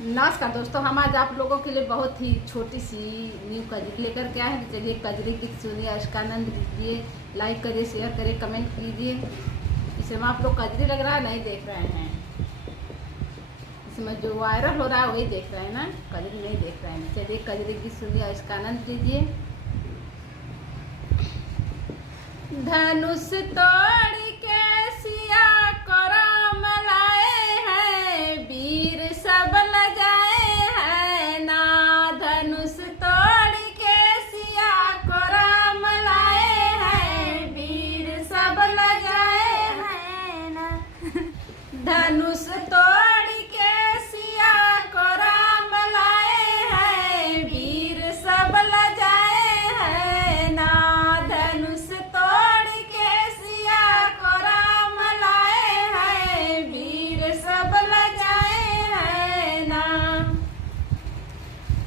नमस्कार दोस्तों, हम आज आप लोगों के लिए बहुत ही छोटी सी न्यू कजरी लेकर के आए हैं। चलिए कजरी की सुनिए, इसका आनंद लीजिए, लाइक करिए, शेयर करिए, कमेंट कीजिए। इसमें आप लोग कजरी लग रहा है नहीं देख रहे हैं, इसमें जो वायरल हो रहा है वही देख रहे हैं ना, कजरी नहीं देख रहे हैं। चलिए कजरी की सुनिए, इसका आनंद लीजिए। धनुष तोड़ के सिया करम लाए हैं, वीर सब लजाए हैं ना। धनुष तोड़ के सिया करम लाए हैं, वीर सब लजाए हैं ना। धनुष तोड़ के सिया करम लाए हैं, वीर सब लजाए हैं ना। धनुष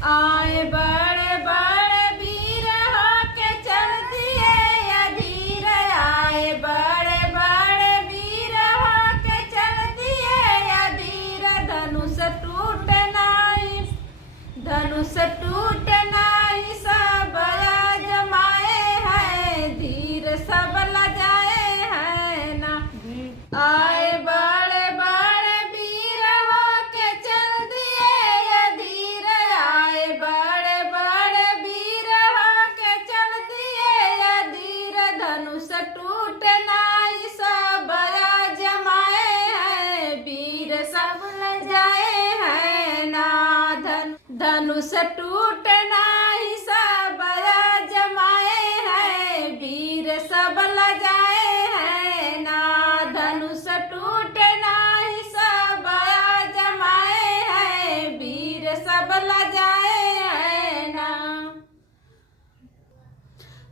आए बड़े बड़े वीर होके चल दिए अधीर, आए बड़े बड़े वीर होके चल दिए अधीर। धनुष टूट नहीं सब आजमाए हैं, धीर सब लजाए हैं ना। आए बड़े बड़े वीर होके चल दिए अधीर, आए बड़े बड़े वीर होके चल दिए अधीर। धनुष टूट नहीं सब आजमाए हैं, वीर सब लजाए हैं ना। धनुष टूट नहीं सब आजमाए हैं, वीर सब लजाए हैं ना। धनुष टूट नहीं सब आजमाए हैं, वीर सब लजाए हैं ना।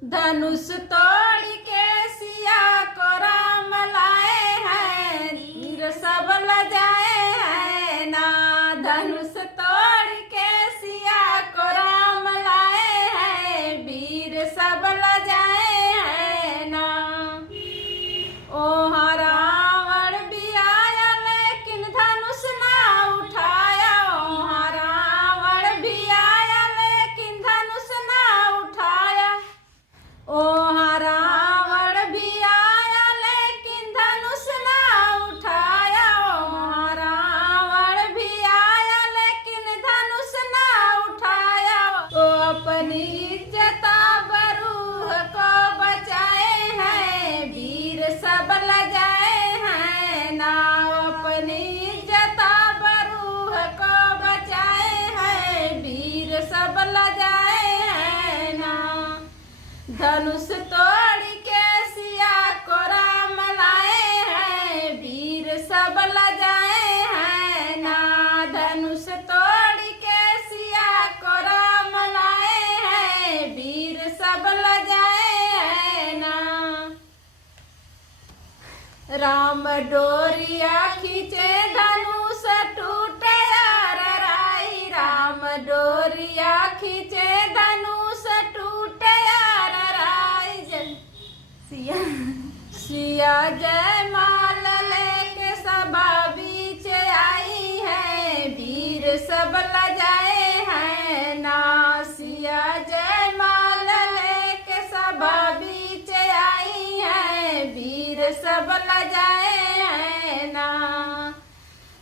धनुष तोड़ के सिया को राम लाए हैं, वीर सब लजाए हैं ना। धनुष तोड़ के सिया को राम लाए हैं, वीर सब लजाए हैं ना। ओ रावण भी आया लेकिन धनुष ना उठाया, ओ रावण भी आया लेकिन धनुष ना उठाया। ओ रावण भी आया लेकिन धनुष ना उठाया, ओ रावण भी आया लेकिन धनुष ना उठाया। ओ अपनी इज्जत बरूह को बचाए हैं, वीर सब लजाए हैं ना। अपनी इज्जत बरूह को बचाए हैं, वीर सब लजाए हैं ना। धनुष तोड़ के सिया को राम लाए हैं, वीर सब लजाए हैं ना। धनुष तोड़ के सिया को राम लाए हैं, वीर सब लजाए हैं ना। राम डोरिया खींचे धनुष टूटे राई, राम डोरिया खींचे धनुष टूटे राई। सिया जय माल लेके सभा बीच आई है, वीर सब लजाए हैं ना। सिया जय माल लेके सभा बीच आई है, वीर सब लजाए हैं ना।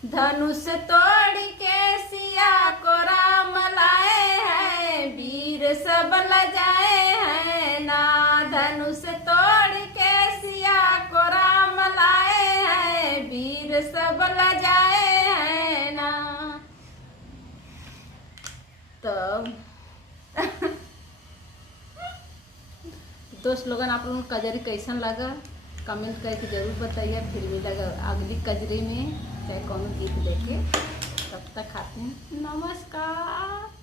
धनुष तोड़ के सिया को राम लाए हैं, वीर सब लजाए हैं ना। धनुष तोड़ के सिया को राम लाए हैं, वीर सब लजाए हैं ना। तो दोस्त लोगन, आप लोगों को कजरी कैसन लगा कमेंट करके जरूर बताइए। फिर मिलेगा अगली कजरी में चाहे कौन गीत लेके। तब तक खाते हैं, नमस्कार।